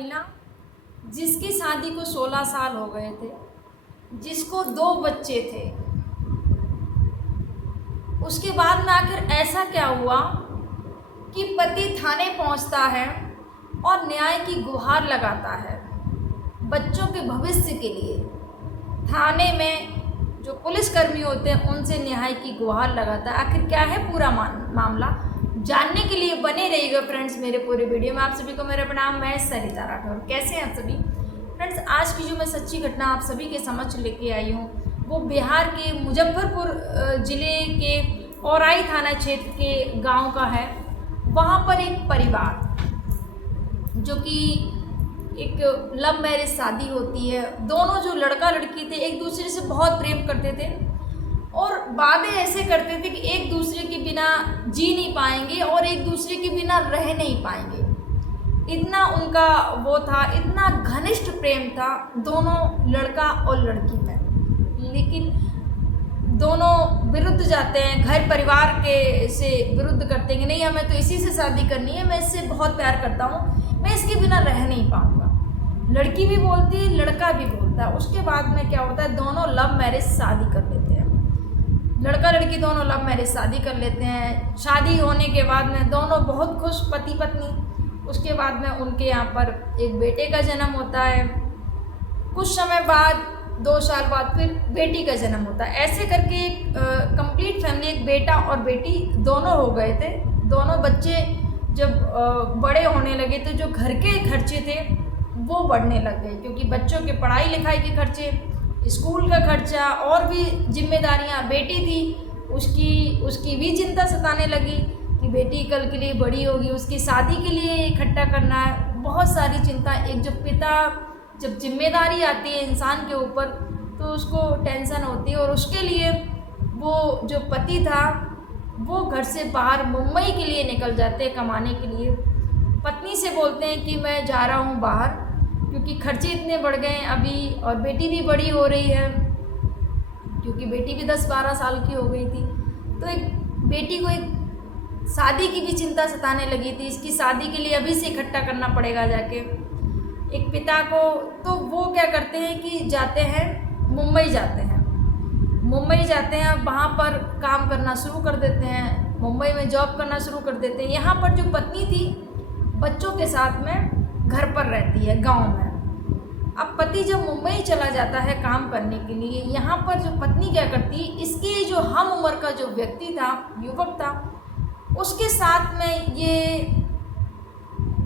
महिला जिसकी शादी को 16 साल हो गए थे, जिसको 2 बच्चे थे, उसके बाद में आखिर ऐसा क्या हुआ कि पति थाने पहुंचता है और न्याय की गुहार लगाता है बच्चों के भविष्य के लिए। थाने में जो पुलिसकर्मी होते हैं उनसे न्याय की गुहार लगाता है। आखिर क्या है पूरा मामला, जानने के लिए बने रहिएगा फ्रेंड्स मेरे पूरे वीडियो में। आप सभी को मेरा प्रणाम, मैं सरिता राठौर। कैसे हैं आप सभी फ्रेंड्स? आज की जो मैं सच्ची घटना आप सभी के समक्ष लेके आई हूँ वो बिहार के मुजफ्फरपुर ज़िले के औराई थाना क्षेत्र के गांव का है। वहाँ पर एक परिवार जो कि एक लव मैरिज शादी होती है, दोनों जो लड़का लड़की थे एक दूसरे से बहुत प्रेम करते थे और वादे ऐसे करते थे कि एक दूसरे के बिना जी नहीं पाएंगे और एक दूसरे के बिना रह नहीं पाएंगे। इतना उनका वो था, इतना घनिष्ठ प्रेम था दोनों लड़का और लड़की में। लेकिन दोनों विरुद्ध जाते हैं, घर परिवार के से विरुद्ध करते हैं कि नहीं हमें तो इसी से शादी करनी है, मैं इससे बहुत प्यार करता हूँ, मैं इसके बिना रह नहीं पाऊँगा। लड़की भी बोलती है, लड़का भी बोलता है। उसके बाद में क्या होता है, दोनों लव मैरिज शादी कर लेते हैं। लड़का लड़की दोनों लव मैरिज शादी कर लेते हैं। शादी होने के बाद में दोनों बहुत खुश, पति पत्नी। उसके बाद में उनके यहाँ पर एक बेटे का जन्म होता है। कुछ समय बाद 2 साल बाद फिर बेटी का जन्म होता है। ऐसे करके एक कंप्लीट फैमिली, एक बेटा और बेटी दोनों हो गए थे। दोनों बच्चे जब बड़े होने लगे तो जो घर के खर्चे थे वो बढ़ने लग गए, क्योंकि बच्चों के पढ़ाई लिखाई के खर्चे, स्कूल का खर्चा और भी जिम्मेदारियां। बेटी थी, उसकी भी चिंता सताने लगी कि बेटी कल के लिए बड़ी होगी, उसकी शादी के लिए इकट्ठा करना है, बहुत सारी चिंता। एक जब जिम्मेदारी आती है इंसान के ऊपर तो उसको टेंशन होती है। और उसके लिए वो जो पति था वो घर से बाहर मुंबई के लिए निकल जाते हैं कमाने के लिए। पत्नी से बोलते हैं कि मैं जा रहा हूँ बाहर, क्योंकि खर्चे इतने बढ़ गए हैं अभी, और बेटी भी बड़ी हो रही है, क्योंकि बेटी भी 10-12 साल की हो गई थी। तो एक बेटी को एक शादी की भी चिंता सताने लगी थी, इसकी शादी के लिए अभी से इकट्ठा करना पड़ेगा जाके एक पिता को। तो वो क्या करते हैं कि जाते हैं मुंबई जाते हैं, वहाँ पर काम करना शुरू कर देते हैं, मुंबई में जॉब करना शुरू कर देते हैं। यहाँ पर जो पत्नी थी बच्चों के साथ में घर पर रहती है गांव में। अब पति जब मुंबई चला जाता है काम करने के लिए, यहाँ पर जो पत्नी क्या करती है, इसके जो हम उम्र का जो व्यक्ति था, युवक था, उसके साथ में ये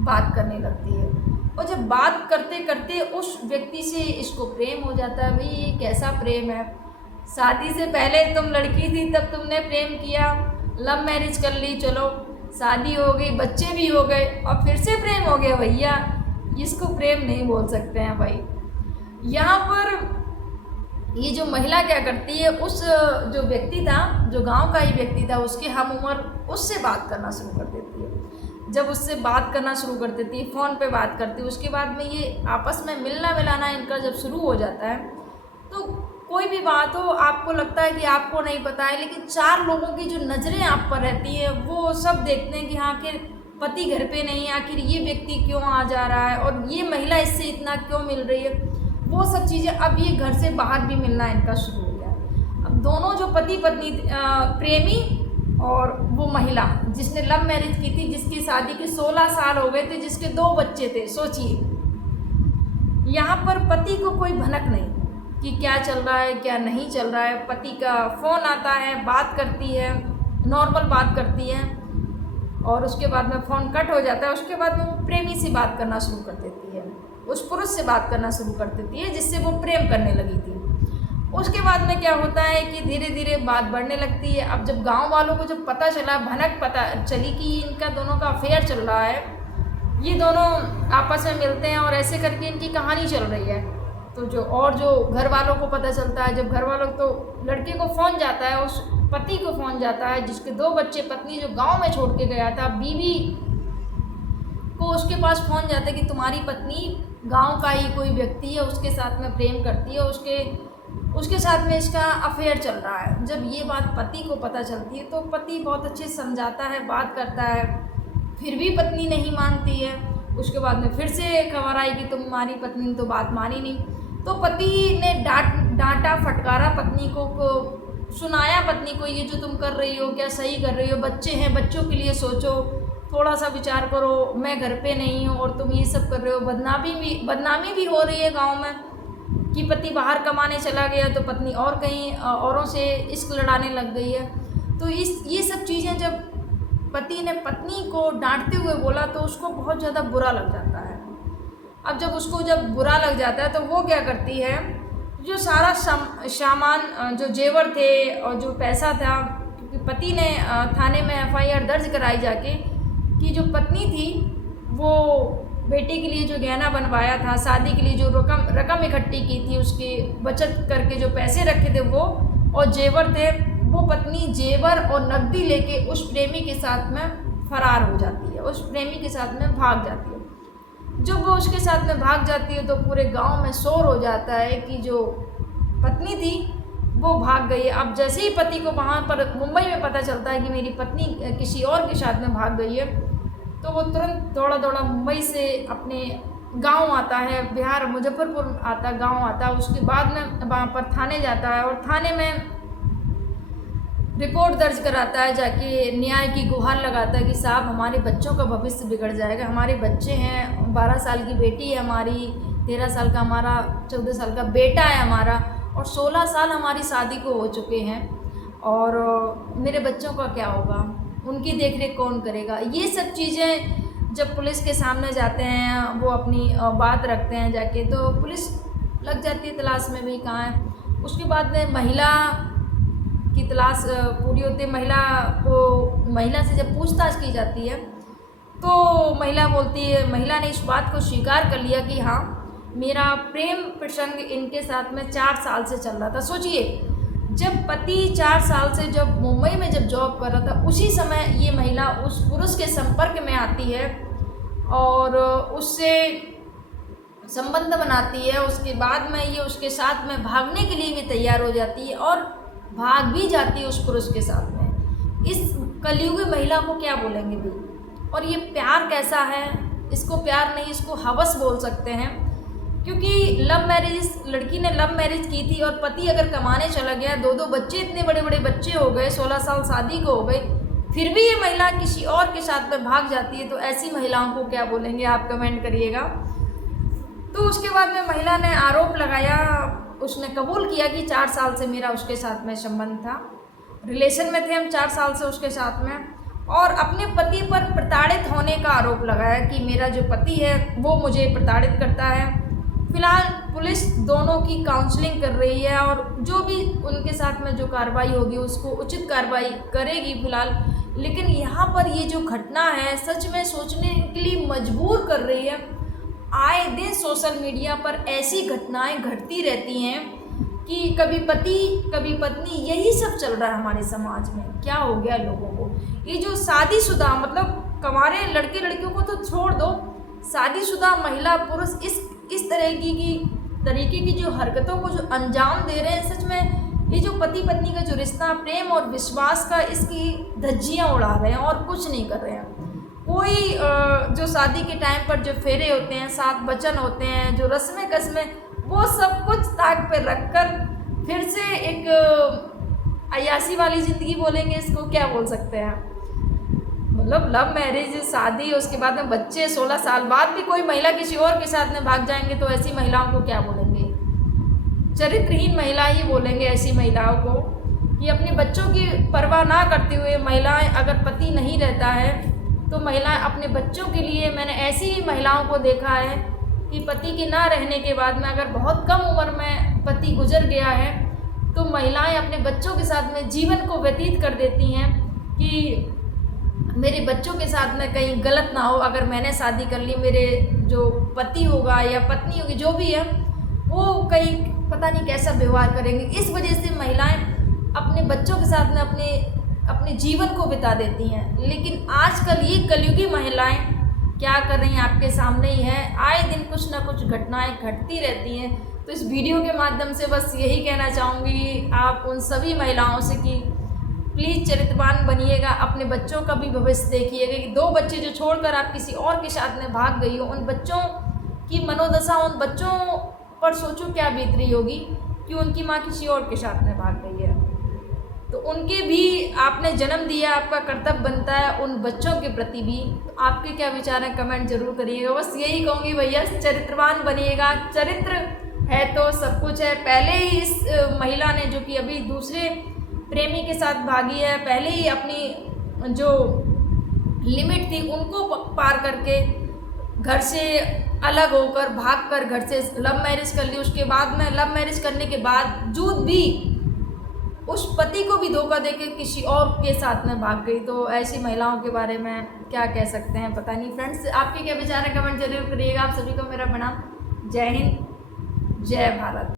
बात करने लगती है। और जब बात करते करते उस व्यक्ति से इसको प्रेम हो जाता है। भाई ये कैसा प्रेम है, शादी से पहले तुम लड़की थी तब तुमने प्रेम किया, लव मैरिज कर ली, चलो शादी हो गई, बच्चे भी हो गए और फिर से प्रेम हो गया। भैया इसको प्रेम नहीं बोल सकते हैं भाई। यहाँ पर ये जो महिला क्या करती है, उस जो व्यक्ति था, जो गांव का ही व्यक्ति था, उसके हम उम्र, उससे बात करना शुरू कर देती है। जब उससे बात करना शुरू कर देती है, फ़ोन पे बात करती है, उसके बाद में ये आपस में मिलना मिलाना इनका जब शुरू हो जाता है तो कोई भी बात हो, आपको लगता है कि आपको नहीं पता है, लेकिन 4 लोगों की जो नज़रें आप पर रहती हैं वो सब देखते हैं कि हाँ आखिर पति घर पे नहीं है, आखिर ये व्यक्ति क्यों आ जा रहा है और ये महिला इससे इतना क्यों मिल रही है, वो सब चीज़ें। अब ये घर से बाहर भी मिलना इनका शुरू हो गया। अब दोनों जो पति पत्नी प्रेमी और वो महिला जिसने लव मैरिज की थी, जिसकी शादी के 16 साल हो गए थे, जिसके 2 बच्चे थे, सोचिए यहाँ पर पति को कोई भनक नहीं कि क्या चल रहा है क्या नहीं चल रहा है। पति का फ़ोन आता है, बात करती है, नॉर्मल बात करती है और उसके बाद में फ़ोन कट हो जाता है। उसके बाद में वो प्रेमी से बात करना शुरू कर देती है, उस पुरुष से बात करना शुरू कर देती है जिससे वो प्रेम करने लगी थी। उसके बाद में क्या होता है कि धीरे धीरे बात बढ़ने लगती है। अब जब गांव वालों को जब पता चला, भनक पता चली कि इनका दोनों का अफेयर चल रहा है, ये दोनों आपस में मिलते हैं और ऐसे करके इनकी कहानी चल रही है, तो जो घर वालों को पता चलता है, जब घर वालों तो लड़के को फ़ोन जाता है, उस पति को फ़ोन जाता है जिसके 2 बच्चे, पत्नी जो गाँव में छोड़ के गया था, बीवी को उसके पास फ़ोन जाता है कि तुम्हारी पत्नी गाँव का ही कोई व्यक्ति है, उसके साथ में प्रेम करती है, उसके साथ में इसका अफेयर चल रहा है। जब ये बात पति को पता चलती है तो पति बहुत अच्छे से समझाता है, बात करता है, फिर भी पत्नी नहीं मानती है। उसके बाद में फिर से खबर आई कि तुम्हारी पत्नी ने तो बात मानी नहीं। तो पति ने डांटा फटकारा पत्नी को सुनाया पत्नी को, ये जो तुम कर रही हो क्या सही कर रही हो, बच्चे हैं, बच्चों के लिए सोचो, थोड़ा सा विचार करो, मैं घर पे नहीं हूँ और तुम ये सब कर रहे हो। बदनामी भी हो रही है गांव में कि पति बाहर कमाने चला गया तो पत्नी और कहीं औरों से इश्क लड़ाने लग गई है। तो ये सब चीज़ें जब पति ने पत्नी को डांटते हुए बोला तो उसको बहुत ज़्यादा बुरा लग जाता है। अब जब बुरा लग जाता है तो वो क्या करती है, जो सारा सामान जो जेवर थे और जो पैसा था, क्योंकि पति ने थाने में FIR दर्ज कराई जाके कि जो पत्नी थी वो बेटे के लिए जो गहना बनवाया था, शादी के लिए जो रकम इकट्ठी की थी, उसकी बचत करके जो पैसे रखे थे वो और जेवर थे, वो पत्नी जेवर और नकदी लेके उस प्रेमी के साथ में फरार हो जाती है, उस प्रेमी के साथ में भाग जाती है। जब वो उसके साथ में भाग जाती है तो पूरे गांव में शोर हो जाता है कि जो पत्नी थी वो भाग गई है। अब जैसे ही पति को वहाँ पर मुंबई में पता चलता है कि मेरी पत्नी किसी और के साथ में भाग गई है, तो वो तुरंत दौड़ा मुंबई से अपने गांव आता है, बिहार मुजफ्फरपुर गांव आता है। उसके बाद में वहाँ पर थाने जाता है और थाने में रिपोर्ट दर्ज कराता है, जाके न्याय की गुहार लगाता है कि साहब हमारे बच्चों का भविष्य बिगड़ जाएगा, हमारे बच्चे हैं, 12 साल की बेटी है हमारी, 13 साल का हमारा, 14 साल का बेटा है हमारा और 16 साल हमारी शादी को हो चुके हैं और मेरे बच्चों का क्या होगा, उनकी देखरेख कौन करेगा। ये सब चीज़ें जब पुलिस के सामने जाते हैं, वो अपनी बात रखते हैं जाके, तो पुलिस लग जाती है तलाश में भी कहाँ है। उसके बाद में महिला की तलाश पूरी होती है। महिला से जब पूछताछ की जाती है तो महिला बोलती है, महिला ने इस बात को स्वीकार कर लिया कि हाँ मेरा प्रेम प्रसंग इनके साथ में 4 साल से चल रहा था। सोचिए, जब पति 4 साल से जब मुंबई में जब जॉब कर रहा था, उसी समय ये महिला उस पुरुष के संपर्क में आती है और उससे संबंध बनाती है। उसके बाद में ये उसके साथ में भागने के लिए भी तैयार हो जाती है और भाग भी जाती है उस पुरुष के साथ में। इस कलयुगी महिला को क्या बोलेंगे भी, और ये प्यार कैसा है, इसको प्यार नहीं, इसको हवस बोल सकते हैं। क्योंकि लव मैरिज, लड़की ने लव मैरिज की थी और पति अगर कमाने चला गया, 2 बच्चे, इतने बड़े बड़े बच्चे हो गए, 16 साल शादी को हो गए, फिर भी ये महिला किसी और के साथ में भाग जाती है, तो ऐसी महिलाओं को क्या बोलेंगे, आप कमेंट करिएगा। तो उसके बाद में महिला ने आरोप लगाया, उसने कबूल किया कि 4 साल से मेरा उसके साथ में संबंध था, रिलेशन में थे हम 4 साल से उसके साथ में, और अपने पति पर प्रताड़ित होने का आरोप लगाया कि मेरा जो पति है वो मुझे प्रताड़ित करता है। फिलहाल पुलिस दोनों की काउंसलिंग कर रही है और जो भी उनके साथ में जो कार्रवाई होगी उसको उचित कार्रवाई करेगी फिलहाल। लेकिन यहाँ पर ये जो घटना है सच में सोचने के लिए मजबूर कर रही है। आए दिन सोशल मीडिया पर ऐसी घटनाएं घटती रहती हैं कि कभी पति कभी पत्नी, यही सब चल रहा है हमारे समाज में। क्या हो गया लोगों को, ये जो शादीशुदा, मतलब कमारे लड़के लड़कियों को तो छोड़ दो, शादीशुदा महिला पुरुष इस तरीके की जो हरकतों को जो अंजाम दे रहे हैं, सच में ये जो पति पत्नी का जो रिश्ता, प्रेम और विश्वास का, इसकी धज्जियाँ उड़ा रहे हैं और कुछ नहीं कर रहे हैं। कोई जो शादी के टाइम पर जो फेरे होते हैं, 7 वचन होते हैं, जो रस्में कस्में, वो सब कुछ ताक पे रखकर फिर से एक अय्याशी वाली ज़िंदगी बोलेंगे, इसको क्या बोल सकते हैं। मतलब लव मैरिज, शादी, उसके बाद में बच्चे, 16 साल बाद भी कोई महिला किसी और के साथ में भाग जाएंगे तो ऐसी महिलाओं को क्या बोलेंगे, चरित्रहीन महिला ही बोलेंगे ऐसी महिलाओं को। कि अपने बच्चों की परवाह ना करते हुए महिलाएं, अगर पति नहीं रहता है तो महिलाएं अपने बच्चों के लिए, मैंने ऐसी ही महिलाओं को देखा है कि पति के ना रहने के बाद में अगर बहुत कम उम्र में पति गुजर गया है तो महिलाएं अपने बच्चों के साथ में जीवन को व्यतीत कर देती हैं कि मेरे बच्चों के साथ में कहीं गलत ना हो, अगर मैंने शादी कर ली, मेरे जो पति होगा या पत्नी होगी जो भी है वो कहीं पता नहीं कैसा व्यवहार करेंगे। इस वजह से महिलाएं अपने बच्चों के साथ में अपने जीवन को बिता देती हैं। लेकिन आजकल ये कलयुगी महिलाएं क्या कर रही हैं आपके सामने ही है। आए दिन कुछ ना कुछ घटनाएं घटती रहती हैं। तो इस वीडियो के माध्यम से बस यही कहना चाहूँगी आप उन सभी महिलाओं से कि प्लीज़ चरित्रवान बनिएगा, अपने बच्चों का भी भविष्य देखिएगा कि 2 बच्चे जो छोड़कर आप किसी और के साथ में भाग गई हो, उन बच्चों की मनोदशा, उन बच्चों पर सोचो क्या बीत रही होगी कि उनकी माँ किसी और के साथ में भाग गई है। तो उनके भी आपने जन्म दिया, आपका कर्तव्य बनता है उन बच्चों के प्रति भी। तो आपके क्या विचार हैं, कमेंट जरूर करिएगा। बस यही कहूँगी भैया, चरित्रवान बनिएगा, चरित्र है तो सब कुछ है। पहले ही इस महिला ने, जो कि अभी दूसरे प्रेमी के साथ भागी है, पहले ही अपनी जो लिमिट थी उनको पार करके घर से अलग होकर, भागकर घर से लव मैरिज कर ली। उसके बाद में लव मैरिज करने के बावजूद भी उस पति को भी धोखा देके किसी और के साथ में भाग गई। तो ऐसी महिलाओं के बारे में क्या कह सकते हैं, पता नहीं। फ्रेंड्स, आपके क्या विचार है, कमेंट जरूर करिएगा। आप सभी को मेरा प्रणाम। जय हिंद, जय भारत।